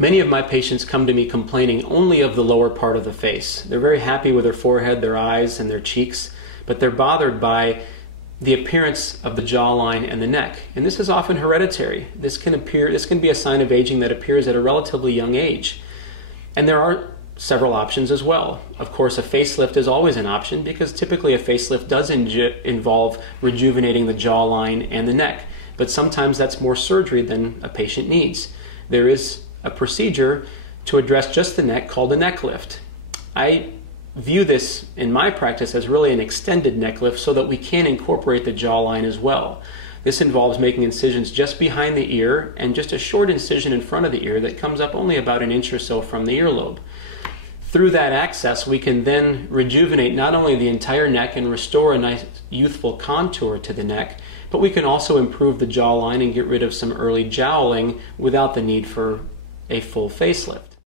Many of my patients come to me complaining only of the lower part of the face. They're very happy with their forehead, their eyes, and their cheeks, but they're bothered by the appearance of the jawline and the neck. And this is often hereditary. This can be a sign of aging that appears at a relatively young age. And there are several options as well. Of course, a facelift is always an option because typically a facelift does involve rejuvenating the jawline and the neck. But sometimes that's more surgery than a patient needs. There is a procedure to address just the neck called a neck lift. I view this in my practice as really an extended neck lift so that we can incorporate the jawline as well. This involves making incisions just behind the ear and just a short incision in front of the ear that comes up only about an inch or so from the earlobe. Through that access, we can then rejuvenate not only the entire neck and restore a nice youthful contour to the neck, but we can also improve the jawline and get rid of some early jowling without the need for a full facelift.